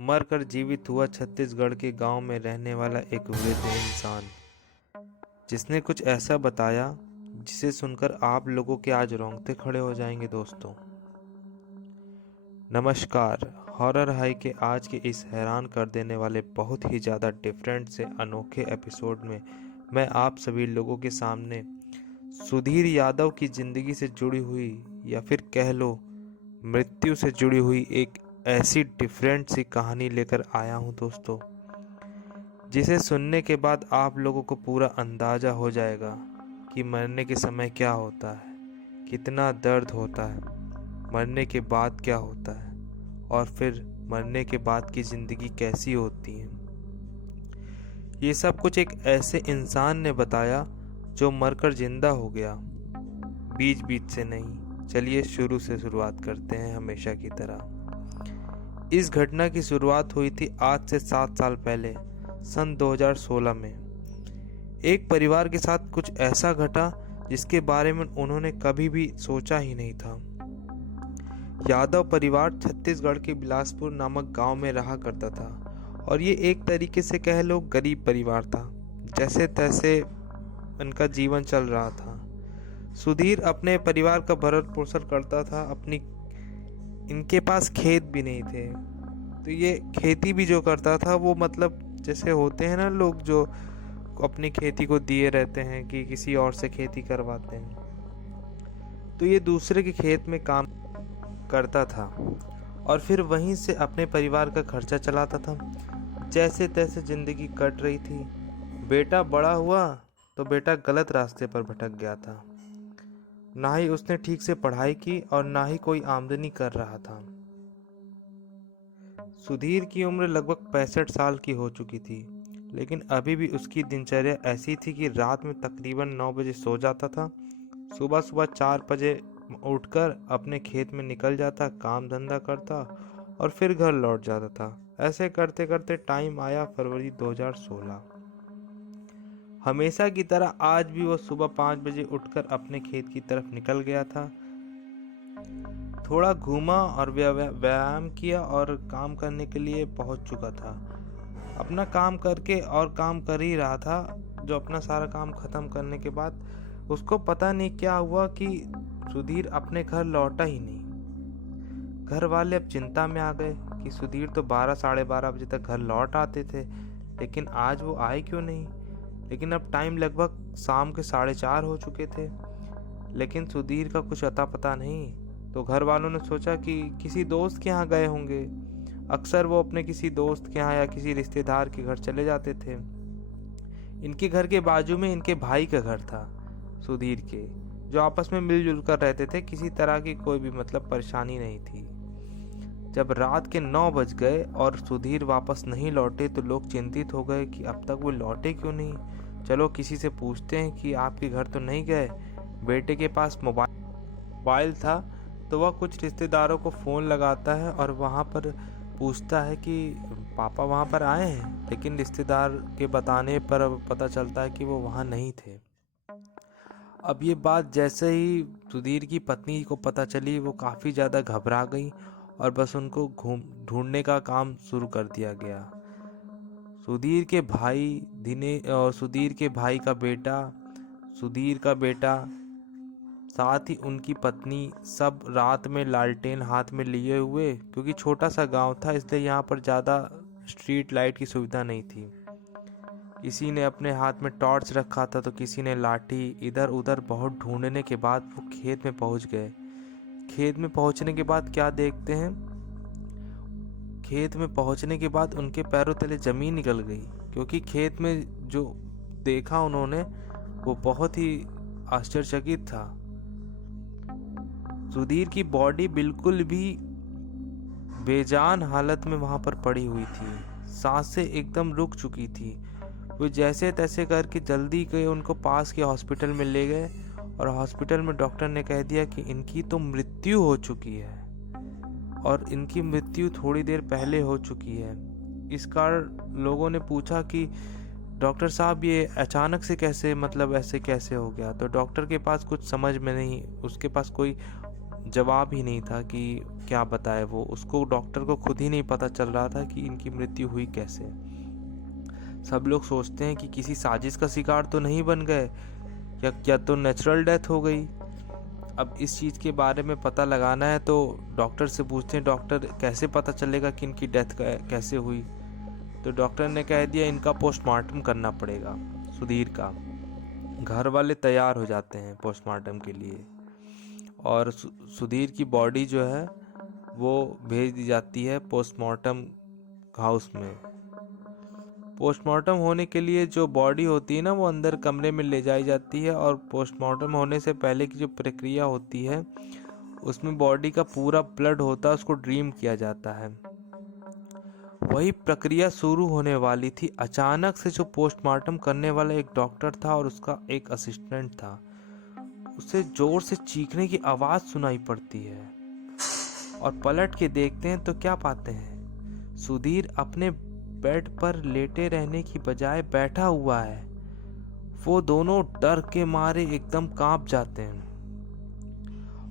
मर कर जीवित हुआ छत्तीसगढ़ के गांव में रहने वाला एक वृद्ध इंसान, जिसने कुछ ऐसा बताया जिसे सुनकर आप लोगों के आज रोंगटे खड़े हो जाएंगे। दोस्तों नमस्कार। हॉरर हाई के आज के इस हैरान कर देने वाले बहुत ही ज़्यादा डिफरेंट से अनोखे एपिसोड में मैं आप सभी लोगों के सामने सुधीर यादव की ज़िंदगी से जुड़ी हुई या फिर कह लो मृत्यु से जुड़ी हुई एक ऐसी डिफरेंट सी कहानी लेकर आया हूँ दोस्तों, जिसे सुनने के बाद आप लोगों को पूरा अंदाज़ा हो जाएगा कि मरने के समय क्या होता है, कितना दर्द होता है, मरने के बाद क्या होता है और फिर मरने के बाद की ज़िंदगी कैसी होती है। ये सब कुछ एक ऐसे इंसान ने बताया जो मरकर जिंदा हो गया, बीच बीच से नहीं। चलिए शुरू से शुरुआत करते हैं हमेशा की तरह। इस घटना की शुरुआत हुई थी आज से 7 साल पहले, सन 2016 में। एक परिवार के साथ कुछ ऐसा घटा जिसके बारे में उन्होंने कभी भी सोचा ही नहीं था। यादव परिवार छत्तीसगढ़ के बिलासपुर नामक गांव में रहा करता था और ये एक तरीके से कह लो गरीब परिवार था। जैसे तैसे उनका जीवन चल रहा था। सुधीर अपने परिवार का भरण पोषण करता था। इनके पास खेत भी नहीं थे, तो ये खेती भी जो करता था वो मतलब जैसे होते हैं ना लोग जो अपनी खेती को दिए रहते हैं कि किसी और से खेती करवाते हैं, तो ये दूसरे के खेत में काम करता था और फिर वहीं से अपने परिवार का खर्चा चलाता था। जैसे तैसे जिंदगी कट रही थी। बेटा बड़ा हुआ तो बेटा गलत रास्ते पर भटक गया था। ना ही उसने ठीक से पढ़ाई की और ना ही कोई आमदनी कर रहा था। सुधीर की उम्र लगभग 65 साल की हो चुकी थी, लेकिन अभी भी उसकी दिनचर्या ऐसी थी कि रात में तकरीबन 9 बजे सो जाता था, सुबह सुबह 4 बजे उठकर अपने खेत में निकल जाता, काम धंधा करता और फिर घर लौट जाता था। ऐसे करते करते टाइम आया फरवरी 2016। हमेशा की तरह आज भी वो सुबह 5 बजे उठकर अपने खेत की तरफ निकल गया था। थोड़ा घूमा और व्यायाम किया और काम करने के लिए पहुंच चुका था। अपना काम करके और काम कर ही रहा था। जो अपना सारा काम खत्म करने के बाद उसको पता नहीं क्या हुआ कि सुधीर अपने घर लौटा ही नहीं। घर वाले अब चिंता में आ गए कि सुधीर तो 12 साढ़े 12 बजे तक घर लौट आते थे, लेकिन आज वो आए क्यों नहीं। लेकिन अब टाइम लगभग शाम के 4:30 हो चुके थे, लेकिन सुधीर का कुछ अता पता नहीं। तो घर वालों ने सोचा कि किसी दोस्त के यहाँ गए होंगे। अक्सर वो अपने किसी दोस्त के यहाँ या किसी रिश्तेदार के घर चले जाते थे। इनके घर के बाजू में इनके भाई का घर था सुधीर के, जो आपस में मिलजुल कर रहते थे। किसी तरह की कोई भी मतलब परेशानी नहीं थी। जब रात के 9 बज गए और सुधीर वापस नहीं लौटे तो लोग चिंतित हो गए कि अब तक वो लौटे क्यों नहीं। चलो किसी से पूछते हैं कि आपके घर तो नहीं गए। बेटे के पास मोबाइल था तो वह कुछ रिश्तेदारों को फ़ोन लगाता है और वहाँ पर पूछता है कि पापा वहाँ पर आए हैं, लेकिन रिश्तेदार के बताने पर पता चलता है कि वो वहाँ नहीं थे। अब ये बात जैसे ही सुधीर की पत्नी को पता चली, वो काफ़ी ज़्यादा घबरा गई और बस उनको ढूंढने का काम शुरू कर दिया गया। सुधीर के बेटा, साथ ही उनकी पत्नी सब रात में लालटेन हाथ में लिए हुए, क्योंकि छोटा सा गांव था इसलिए यहाँ पर ज़्यादा स्ट्रीट लाइट की सुविधा नहीं थी। किसी ने अपने हाथ में टॉर्च रखा था तो किसी ने लाठी। इधर उधर बहुत ढूंढने के बाद वो खेत में पहुंच गए। खेत में पहुंचने के बाद क्या देखते हैं, खेत में पहुंचने के बाद उनके पैरों तले जमीन निकल गई, क्योंकि खेत में जो देखा उन्होंने वो बहुत ही आश्चर्यचकित था। सुधीर की बॉडी बिल्कुल भी बेजान हालत में वहां पर पड़ी हुई थी। सांसें एकदम रुक चुकी थी। वो जैसे तैसे करके जल्दी गए, उनको पास के हॉस्पिटल में ले गए और हॉस्पिटल में डॉक्टर ने कह दिया कि इनकी तो मृत्यु हो चुकी है और इनकी मृत्यु थोड़ी देर पहले हो चुकी है। इस कारण लोगों ने पूछा कि डॉक्टर साहब ये अचानक से ऐसे कैसे हो गया। तो डॉक्टर के पास कुछ समझ में नहीं, उसके पास कोई जवाब ही नहीं था कि क्या बताए वो। उसको, डॉक्टर को खुद ही नहीं पता चल रहा था कि इनकी मृत्यु हुई कैसे। सब लोग सोचते हैं कि किसी साजिश का शिकार तो नहीं बन गए, या क्या तो नेचुरल डेथ हो गई। अब इस चीज़ के बारे में पता लगाना है तो डॉक्टर से पूछते हैं, डॉक्टर कैसे पता चलेगा कि इनकी डेथ कैसे हुई। तो डॉक्टर ने कह दिया इनका पोस्टमार्टम करना पड़ेगा सुधीर का। घर वाले तैयार हो जाते हैं पोस्टमार्टम के लिए, और सुधीर की बॉडी जो है वो भेज दी जाती है पोस्टमार्टम हाउस में। पोस्टमार्टम होने के लिए जो बॉडी होती है ना, वो अंदर कमरे में ले जाई जाती है, और पोस्टमार्टम होने से पहले की जो प्रक्रिया होती है उसमें बॉडी का पूरा ब्लड होता है, उसको ड्रीम किया जाता है। वही प्रक्रिया शुरू होने वाली थी, अचानक से जो पोस्टमार्टम करने वाला एक डॉक्टर था और उसका एक असिस्टेंट था, उसे जोर से चीखने की आवाज़ सुनाई पड़ती है। और पलट के देखते हैं तो क्या पाते हैं, सुधीर अपने बेड पर लेटे रहने की बजाय बैठा हुआ है। वो दोनों डर के मारे एकदम कांप जाते हैं,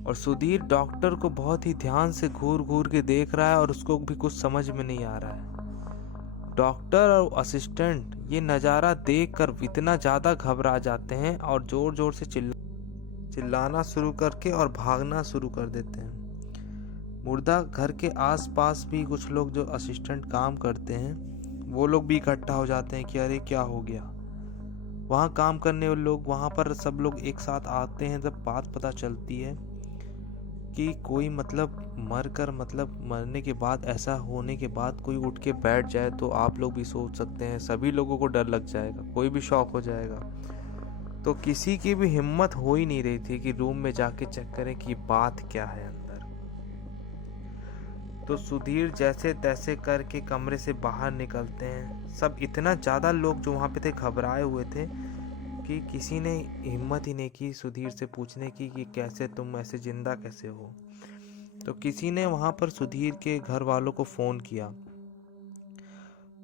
और सुधीर डॉक्टर को बहुत ही ध्यान से घूर घूर के देख रहा है, और उसको भी कुछ समझ में नहीं आ रहा है। डॉक्टर और असिस्टेंट ये नज़ारा देखकर इतना ज़्यादा घबरा जाते हैं और ज़ोर ज़ोर से चिल्लाना शुरू करके और भागना शुरू कर देते हैं। मुर्दा घर के आसपास भी कुछ लोग जो असिस्टेंट काम करते हैं वो लोग भी इकट्ठा हो जाते हैं कि अरे क्या हो गया। वहाँ काम करने वाले लोग, वहाँ पर सब लोग एक साथ आते हैं। जब बात पता चलती है कि कोई मरने के बाद, ऐसा होने के बाद कोई उठ के बैठ जाए, तो आप लोग भी सोच सकते हैं सभी लोगों को डर लग जाएगा, कोई भी शॉक हो जाएगा। तो किसी की भी हिम्मत हो ही नहीं रही थी कि रूम में जाके चेक करें कि बात क्या है अंदर। तो सुधीर जैसे तैसे करके कमरे से बाहर निकलते हैं। सब इतना ज़्यादा लोग जो वहाँ पे थे घबराए हुए थे कि किसी ने हिम्मत ही नहीं की सुधीर से पूछने की कि कैसे तुम ऐसे जिंदा कैसे हो। तो किसी ने वहाँ पर सुधीर के घर वालों को फ़ोन किया।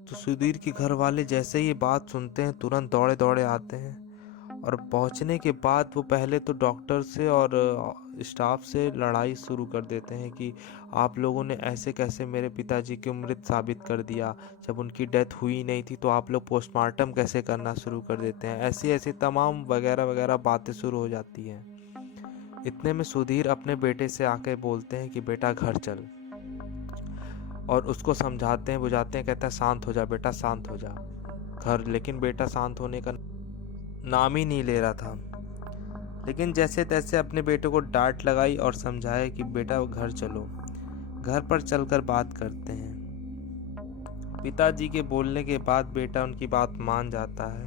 तो सुधीर के घर वाले जैसे ही ये बात सुनते हैं तुरंत दौड़े दौड़े आते हैं, और पहुंचने के बाद वो पहले तो डॉक्टर से और स्टाफ से लड़ाई शुरू कर देते हैं कि आप लोगों ने ऐसे कैसे मेरे पिताजी की मृत साबित कर दिया, जब उनकी डेथ हुई नहीं थी तो आप लोग पोस्टमार्टम कैसे करना शुरू कर देते हैं। ऐसी ऐसी तमाम वगैरह वगैरह बातें शुरू हो जाती हैं। इतने में सुधीर अपने बेटे से आके बोलते हैं कि बेटा घर चल, और उसको समझाते हैं बुझाते हैं। कहता है शांत हो जा बेटा, शांत हो जा घर। लेकिन बेटा शांत होने का नाम ही नहीं ले रहा था। लेकिन जैसे तैसे अपने बेटे को डांट लगाई और समझाया कि बेटा घर चलो, घर पर चलकर बात करते हैं। पिताजी के बोलने के बाद बेटा उनकी बात मान जाता है,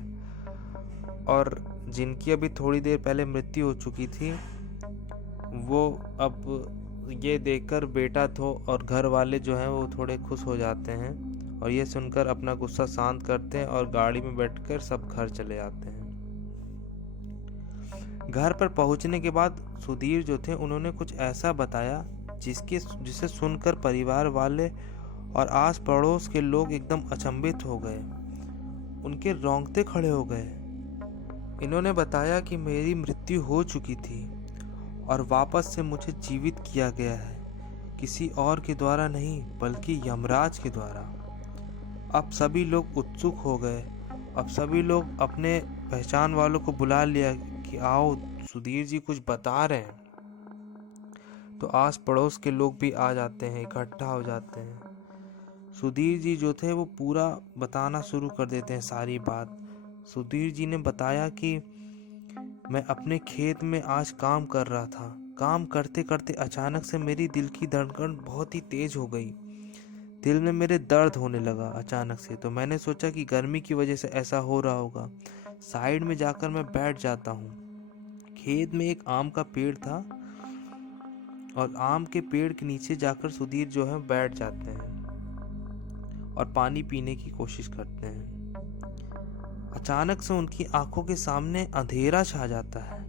और जिनकी अभी थोड़ी देर पहले मृत्यु हो चुकी थी वो अब ये देखकर बेटा तो और घर वाले जो हैं वो थोड़े खुश हो जाते हैं, और ये सुनकर अपना गुस्सा शांत करते हैं और गाड़ी में बैठकर सब घर चले जाते हैं। घर पर पहुंचने के बाद सुधीर जो थे उन्होंने कुछ ऐसा बताया जिसे सुनकर परिवार वाले और आस पड़ोस के लोग एकदम अचंभित हो गए। उनके रोंगटे खड़े हो गए। इन्होंने बताया कि मेरी मृत्यु हो चुकी थी और वापस से मुझे जीवित किया गया है, किसी और के द्वारा नहीं बल्कि यमराज के द्वारा। अब सभी लोग उत्सुक हो गए। अब सभी लोग अपने पहचान वालों को बुला लिया कि आओ सुधीर जी कुछ बता रहे हैं। तो आस पड़ोस के लोग भी आ जाते हैं, इकट्ठा हो जाते हैं। सुधीर जी जो थे वो पूरा बताना शुरू कर देते हैं सारी बात। सुधीर जी ने बताया कि मैं अपने खेत में आज काम कर रहा था। काम करते करते अचानक से मेरी दिल की धड़कन बहुत ही तेज हो गई। दिल में मेरे दर्द होने लगा अचानक से। तो मैंने सोचा कि गर्मी की वजह से ऐसा हो रहा होगा। साइड में जाकर मैं बैठ जाता हूँ। खेत में एक आम का पेड़ था, और आम के पेड़ के नीचे जाकर सुधीर जो है बैठ जाते हैं और पानी पीने की कोशिश करते हैं। अचानक से उनकी आंखों के सामने अंधेरा छा जाता है,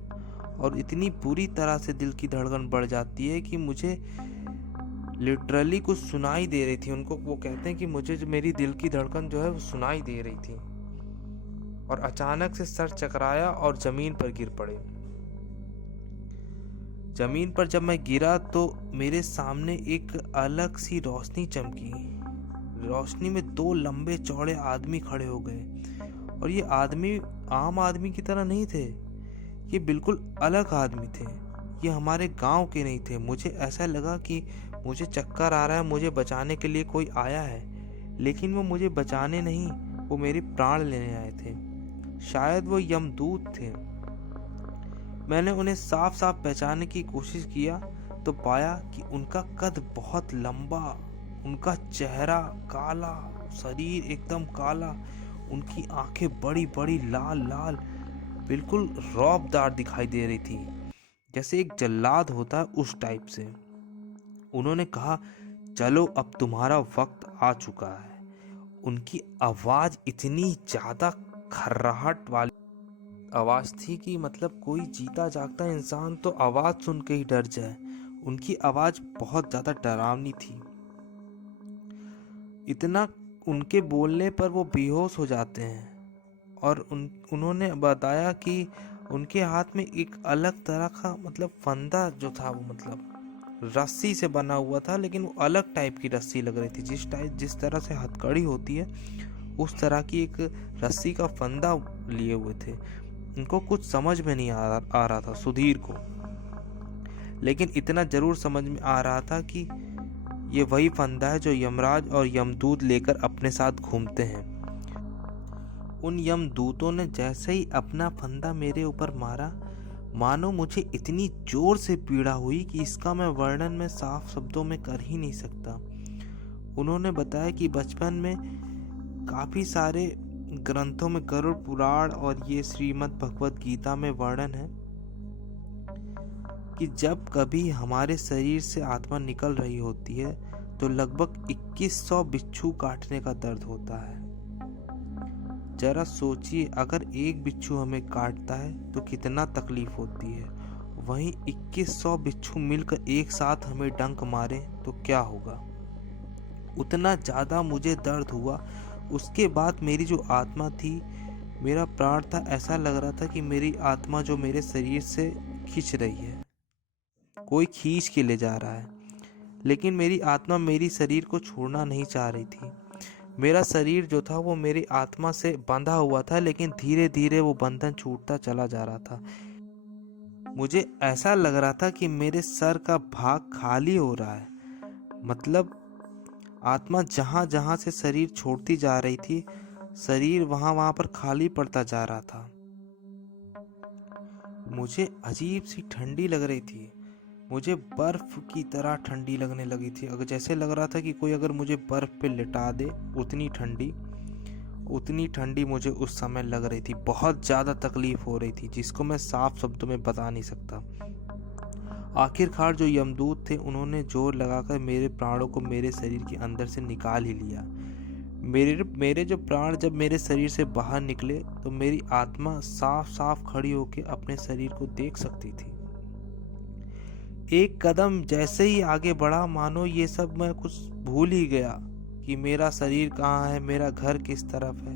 और इतनी बुरी तरह से दिल की धड़कन बढ़ जाती है कि मुझे लिटरली कुछ सुनाई दे रही थी। उनको वो कहते हैं कि मुझे जो मेरी दिल की धड़कन जो है वो सुनाई दे रही थी, और अचानक से सर चकराया और जमीन पर गिर पड़े। जमीन पर जब मैं गिरा तो मेरे सामने एक अलग सी रोशनी चमकी। रोशनी में दो लंबे चौड़े आदमी खड़े हो गए और ये आदमी आम आदमी की तरह नहीं थे। ये बिल्कुल अलग आदमी थे। ये हमारे गांव के नहीं थे। मुझे ऐसा लगा कि मुझे चक्कर आ रहा है, मुझे बचाने के लिए कोई आया है। लेकिन वो मुझे बचाने नहीं, वो मेरे प्राण लेने आए थे। शायद वो यमदूत थे। मैंने उन्हें साफ साफ पहचानने की कोशिश किया तो पाया कि उनका कद बहुत लंबा, उनका चेहरा काला, शरीर एकदम काला, उनकी आंखें बड़ी बड़ी लाल लाल बिल्कुल रौबदार दिखाई दे रही थी, जैसे एक जल्लाद होता है उस टाइप से। उन्होंने कहा, चलो अब तुम्हारा वक्त आ चुका है। उनकी आवाज इतनी ज्यादा खर्राहट वाली आवाज थी कि मतलब कोई जीता जागता इंसान तो आवाज सुन के ही डर जाए। उनकी आवाज बहुत ज्यादा डरावनी थी। इतना उनके बोलने पर वो बेहोश हो जाते हैं। और उन्होंने बताया कि उनके हाथ में एक अलग तरह का मतलब फंदा जो था वो मतलब रस्सी से बना हुआ था, लेकिन वो अलग टाइप की रस्सी लग रही थी। जिस तरह से हथकड़ी होती है उस तरह की एक रस्सी का फंदा लिए हुए थे। उनको कुछ समझ में नहीं आ रहा था सुधीर को, लेकिन इतना जरूर समझ में आ रहा था कि ये वही फंदा है जो यमराज और यमदूत लेकर अपने साथ घूमते हैं। उन यमदूतों ने जैसे ही अपना फंदा मेरे ऊपर मारा, मानो मुझे इतनी जोर से पीड़ा हुई कि इसका मैं वर्णन में साफ शब्दों में कर ही नहीं सकता। उन्होंने बताया कि बचपन में काफी सारे ग्रंथों में, गरुड़ पुराण और ये श्रीमद् भगवत गीता में वर्णन है कि जब कभी हमारे शरीर से आत्मा निकल रही होती है तो लगभग 2100 बिच्छू काटने का दर्द होता है। जरा सोचिए, अगर एक बिच्छू हमें काटता है तो कितना तकलीफ होती है। वहीं 2100 बिच्छू मिलकर एक साथ हमें डंक मारे तो क्या होगा। उतना ज़्यादा मुझे दर्द हुआ। उसके बाद मेरी जो आत्मा थी, मेरा प्राण था, ऐसा लग रहा था कि मेरी आत्मा जो मेरे शरीर से खींच रही है, कोई खींच के ले जा रहा है। लेकिन मेरी आत्मा मेरी शरीर को छोड़ना नहीं चाह रही थी। मेरा शरीर जो था वो मेरी आत्मा से बंधा हुआ था, लेकिन धीरे धीरे वो बंधन छूटता चला जा रहा था। मुझे ऐसा लग रहा था कि मेरे सर का भाग खाली हो रहा है। मतलब आत्मा जहां जहां से शरीर छोड़ती जा रही थी, शरीर वहां वहां पर खाली पड़ता जा रहा था। मुझे अजीब सी ठंडी लग रही थी। मुझे बर्फ की तरह ठंडी लगने लगी थी। अगर जैसे लग रहा था कि कोई अगर मुझे बर्फ पे लिटा दे, उतनी ठंडी मुझे उस समय लग रही थी। बहुत ज़्यादा तकलीफ हो रही थी, जिसको मैं साफ शब्दों में बता नहीं सकता। आखिरकार जो यमदूत थे, उन्होंने जोर लगाकर मेरे प्राणों को मेरे शरीर के अंदर से निकाल ही लिया। मेरे जो प्राण जब मेरे शरीर से बाहर निकले तो मेरी आत्मा साफ साफ खड़ी होकर अपने शरीर को देख सकती थी। एक कदम जैसे ही आगे बढ़ा, मानो ये सब मैं कुछ भूल ही गया कि मेरा शरीर कहाँ है, मेरा घर किस तरफ है,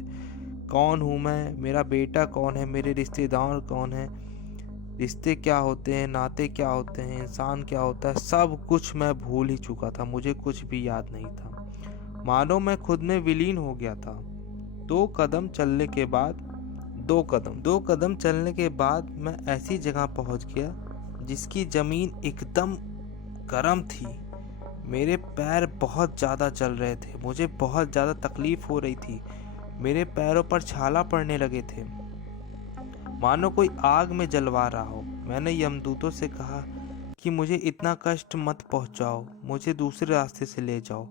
कौन हूँ मैं, मेरा बेटा कौन है, मेरे रिश्तेदार कौन है, रिश्ते क्या होते हैं, नाते क्या होते हैं, इंसान क्या होता है, सब कुछ मैं भूल ही चुका था। मुझे कुछ भी याद नहीं था। मानो मैं खुद में विलीन हो गया था। दो कदम चलने के बाद मैं ऐसी जगह पहुंच गया जिसकी जमीन एकदम गर्म थी। मेरे पैर बहुत ज़्यादा जल रहे थे। मुझे बहुत ज़्यादा तकलीफ हो रही थी। मेरे पैरों पर छाला पड़ने लगे थे, मानो कोई आग में जलवा रहा हो। मैंने यमदूतों से कहा कि मुझे इतना कष्ट मत पहुंचाओ, मुझे दूसरे रास्ते से ले जाओ।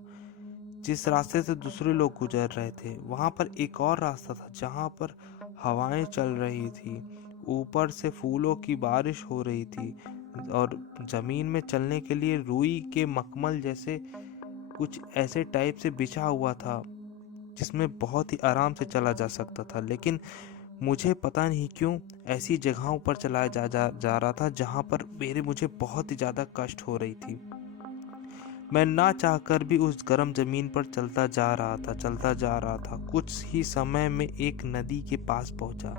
जिस रास्ते से दूसरे लोग गुजर रहे थे, वहाँ पर एक और रास्ता था जहाँ पर हवाएं चल रही थी, ऊपर से फूलों की बारिश हो रही थी और ज़मीन में चलने के लिए रुई के मखमल जैसे कुछ ऐसे टाइप से बिछा हुआ था, जिसमें बहुत ही आराम से चला जा सकता था। लेकिन मुझे पता नहीं क्यों ऐसी जगहों पर चला जा रहा था जहाँ पर मुझे बहुत ही ज़्यादा कष्ट हो रही थी। मैं ना चाहकर भी उस गर्म जमीन पर चलता जा रहा था। कुछ ही समय में एक नदी के पास पहुंचा।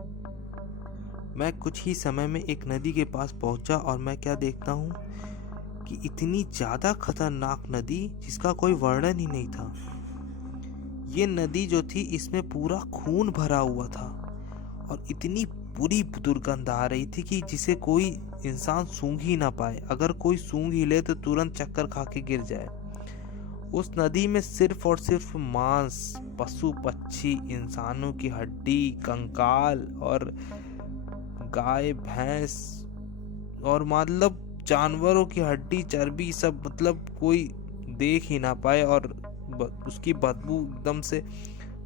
मैं कुछ ही समय में एक नदी के पास पहुंचा और मैं क्या देखता हूँ कि इतनी ज़्यादा खतरनाक नदी जिसका कोई वर्णन ही नहीं था। ये नदी जो थी इसमें पूरा खून भरा हुआ था और इतनी बुरी दुर्गंध आ रही थी कि जिसे कोई इंसान सूंघ ही ना पाए। अगर कोई सूंघ ही ले तो तुरंत चक्कर खा के गिर जाए। उस नदी में सिर्फ और सिर्फ मांस, पशु पक्षी, इंसानों की हड्डी, कंकाल और गाय भैंस और मतलब जानवरों की हड्डी, चर्बी, सब मतलब कोई देख ही ना पाए और उसकी बदबू एकदम से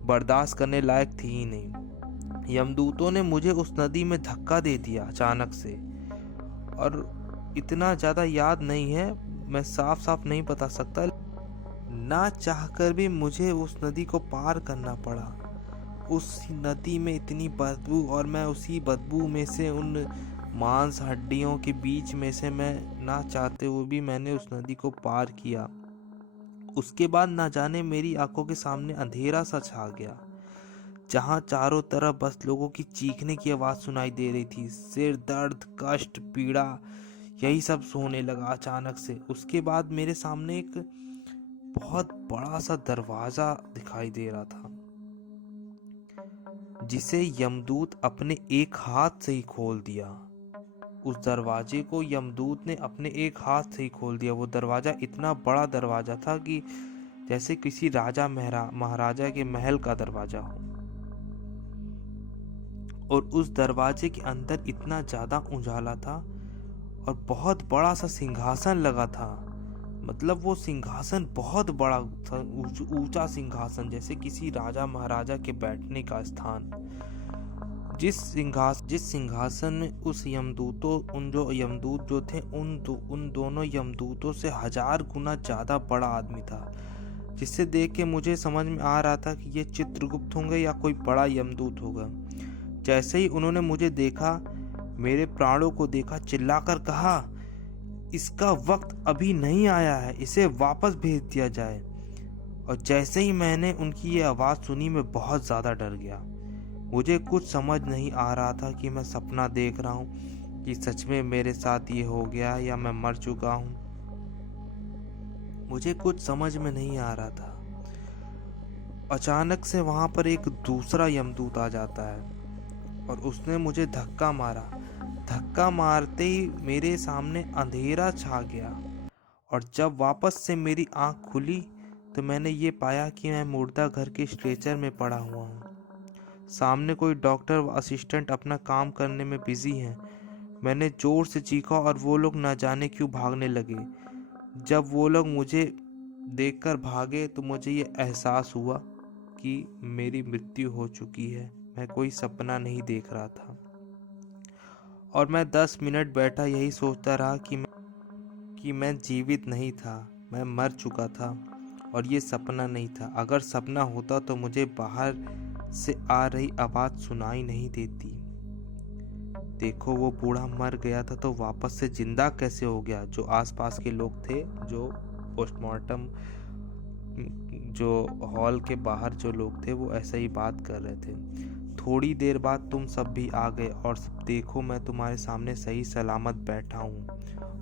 बर्दाश्त करने लायक थी ही नहीं। यमदूतों ने मुझे उस नदी में धक्का दे दिया अचानक से, और इतना ज़्यादा याद नहीं है, मैं साफ साफ नहीं बता सकता। ना चाहकर भी मुझे उस नदी को पार करना पड़ा। उस नदी में इतनी बदबू, और मैं उसी बदबू में से, उन मांस हड्डियों के बीच में से, मैं ना चाहते हुए भी मैंने उस नदी को पार किया। उसके बाद ना जाने मेरी आंखों के सामने अंधेरा सा छा गया, जहां चारों तरफ बस लोगों की चीखने की आवाज सुनाई दे रही थी। सिर दर्द, कष्ट, पीड़ा, यही सब होने लगा अचानक से। उसके बाद मेरे सामने एक बहुत बड़ा सा दरवाजा दिखाई दे रहा था, जिसे यमदूत अपने एक हाथ से ही खोल दिया। उस दरवाजे को यमदूत ने अपने एक हाथ से ही खोल दिया। वो दरवाजा इतना बड़ा दरवाजा था कि जैसे किसी राजा महाराजा के महल का दरवाजा हो। और उस दरवाजे के अंदर इतना ज्यादा उजाला था और बहुत बड़ा सा सिंहासन लगा था। मतलब वो सिंहासन बहुत बड़ा था, ऊंचा सिंहासन, जैसे किसी राजा महाराजा के बैठने का स्थान। जिस सिंहासन में उन जो यमदूत जो थे, उन दोनों यमदूतों से 1000 गुना ज्यादा बड़ा आदमी था, जिससे देख के मुझे समझ में आ रहा था कि ये चित्रगुप्त होंगे या कोई बड़ा यमदूत होगा। जैसे ही उन्होंने मुझे देखा, मेरे प्राणों को देखा, चिल्लाकर कहा, इसका वक्त अभी नहीं आया है, इसे वापस भेज दिया जाए। और जैसे ही मैंने उनकी ये आवाज़ सुनी, मैं बहुत ज़्यादा डर गया। मुझे कुछ समझ नहीं आ रहा था कि मैं सपना देख रहा हूँ, कि सच में मेरे साथ ये हो गया या मैं मर चुका हूँ। मुझे कुछ समझ में नहीं आ रहा था। अचानक से वहाँ पर एक दूसरा यमदूत आ जाता है और उसने मुझे धक्का मारा। धक्का मारते ही मेरे सामने अंधेरा छा गया, और जब वापस से मेरी आंख खुली तो मैंने ये पाया कि मैं मुर्दा घर के स्ट्रेचर में पड़ा हुआ हूँ। सामने कोई डॉक्टर व असिस्टेंट अपना काम करने में बिजी हैं। मैंने जोर से चीखा और वो लोग न जाने क्यों भागने लगे। जब वो लोग मुझे देखकर भागे तो मुझे ये एहसास हुआ कि मेरी मृत्यु हो चुकी है। मैं कोई सपना नहीं देख रहा था, और मैं 10 मिनट बैठा यही सोचता रहा कि मैं जीवित नहीं था, मैं मर चुका था और ये सपना नहीं था। अगर सपना होता तो मुझे बाहर से आ रही आवाज़ सुनाई नहीं देती। देखो, वो बूढ़ा मर गया था तो वापस से जिंदा कैसे हो गया? जो आसपास के लोग थे, जो पोस्टमार्टम जो हॉल के बाहर जो लोग थे, वो ऐसा ही बात कर रहे थे। थोड़ी देर बाद तुम सब भी आ गए और देखो, मैं तुम्हारे सामने सही सलामत बैठा हूँ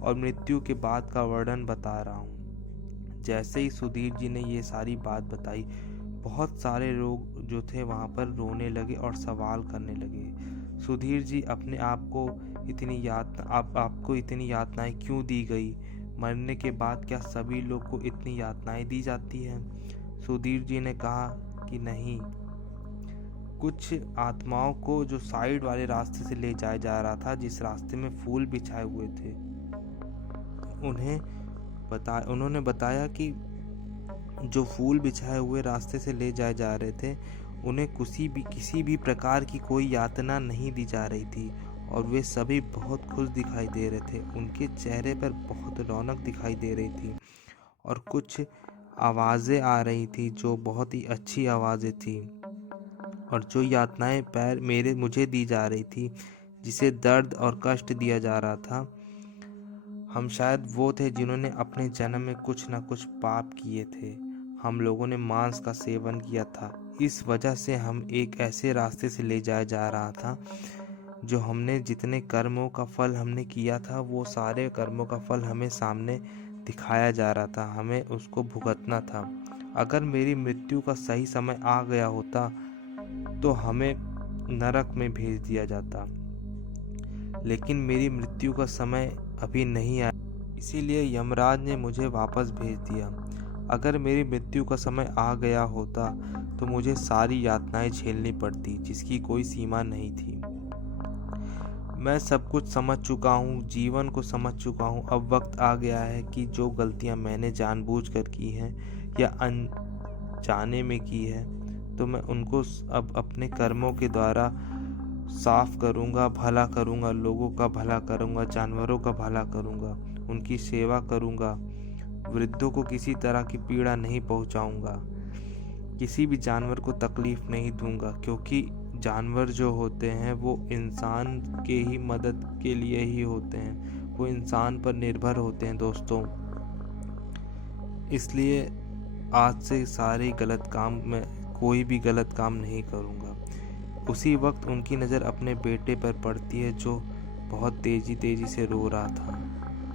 और मृत्यु के बाद का वर्णन बता रहा हूँ। जैसे ही सुधीर जी ने ये सारी बात बताई, बहुत सारे लोग जो थे वहाँ पर रोने लगे और सवाल करने लगे। सुधीर जी, अपने आप को आपको इतनी यातनाएं क्यों दी गई? मरने के बाद क्या सभी लोग को इतनी यातनाएं दी जाती हैं? सुधीर जी ने कहा कि नहीं, कुछ आत्माओं को जो साइड वाले रास्ते से ले जाया जा रहा था, जिस रास्ते में फूल बिछाए हुए थे, उन्होंने बताया कि जो फूल बिछाए हुए रास्ते से ले जाए जा रहे थे, उन्हें किसी भी प्रकार की कोई यातना नहीं दी जा रही थी और वे सभी बहुत खुश दिखाई दे रहे थे। उनके चेहरे पर बहुत रौनक दिखाई दे रही थी और कुछ आवाज़ें आ रही थी जो बहुत ही अच्छी आवाज़ें थी। और जो यातनाएं मुझे दी जा रही थी, जिसे दर्द और कष्ट दिया जा रहा था, हम शायद वो थे जिन्होंने अपने जन्म में कुछ न कुछ पाप किए थे। हम लोगों ने मांस का सेवन किया था, इस वजह से हम एक ऐसे रास्ते से ले जाया जा रहा था जो हमने जितने कर्मों का फल हमने किया था, वो सारे कर्मों का फल हमें सामने दिखाया जा रहा था, हमें उसको भुगतना था। अगर मेरी मृत्यु का सही समय आ गया होता तो हमें नरक में भेज दिया जाता, लेकिन मेरी मृत्यु का समय अभी नहीं आया, इसीलिए यमराज ने मुझे वापस भेज दिया। अगर मेरी मृत्यु का समय आ गया होता तो मुझे सारी यातनाएं झेलनी पड़ती, जिसकी कोई सीमा नहीं थी। मैं सब कुछ समझ चुका हूँ, जीवन को समझ चुका हूँ। अब वक्त आ गया है कि जो गलतियाँ मैंने जानबूझकर की हैं या अनजाने में की है, तो मैं उनको अब अपने कर्मों के द्वारा साफ करूँगा, भला करूँगा, लोगों का भला करूँगा, जानवरों का भला करूँगा, उनकी सेवा करूँगा, वृद्धों को किसी तरह की पीड़ा नहीं पहुँचाऊँगा, किसी भी जानवर को तकलीफ नहीं दूंगा, क्योंकि जानवर जो होते हैं वो इंसान के ही मदद के लिए ही होते हैं, वो इंसान पर निर्भर होते हैं दोस्तों। इसलिए आज से सारे गलत काम में कोई भी गलत काम नहीं करूंगा। उसी वक्त उनकी नज़र अपने बेटे पर पड़ती है, जो बहुत तेजी से रो रहा था।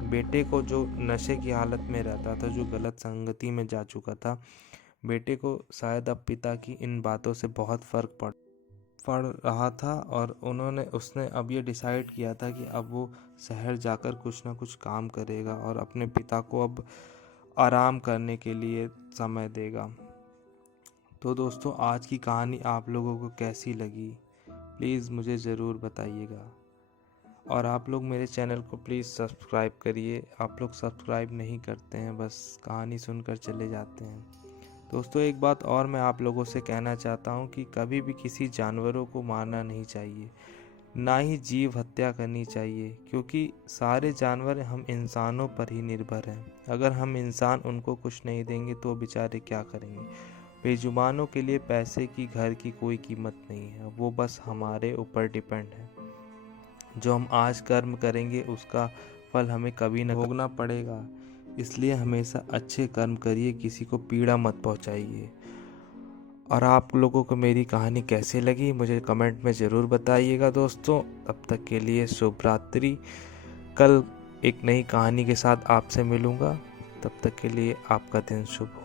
बेटे को, जो नशे की हालत में रहता था, जो गलत संगति में जा चुका था, बेटे को शायद अब पिता की इन बातों से बहुत फर्क पड़ रहा था, और उसने अब ये डिसाइड किया था कि अब वो शहर जाकर कुछ ना कुछ काम करेगा और अपने पिता को अब आराम करने के लिए समय देगा। तो दोस्तों, आज की कहानी आप लोगों को कैसी लगी, प्लीज़ मुझे ज़रूर बताइएगा। और आप लोग मेरे चैनल को प्लीज़ सब्सक्राइब करिए। आप लोग सब्सक्राइब नहीं करते हैं, बस कहानी सुनकर चले जाते हैं। दोस्तों, एक बात और मैं आप लोगों से कहना चाहता हूँ कि कभी भी किसी जानवरों को मारना नहीं चाहिए, ना ही जीव हत्या करनी चाहिए, क्योंकि सारे जानवर हम इंसानों पर ही निर्भर हैं। अगर हम इंसान उनको कुछ नहीं देंगे तो बेचारे क्या करेंगे। बेजुबानों के लिए पैसे की, घर की कोई कीमत नहीं है, वो बस हमारे ऊपर डिपेंड है। जो हम आज कर्म करेंगे उसका फल हमें कभी न भोगना पड़ेगा, इसलिए हमेशा अच्छे कर्म करिए, किसी को पीड़ा मत पहुंचाइए। और आप लोगों को मेरी कहानी कैसे लगी मुझे कमेंट में ज़रूर बताइएगा दोस्तों। तब तक के लिए शुभ रात्रि। कल एक नई कहानी के साथ आपसे मिलूँगा, तब तक के लिए आपका दिन शुभ हो।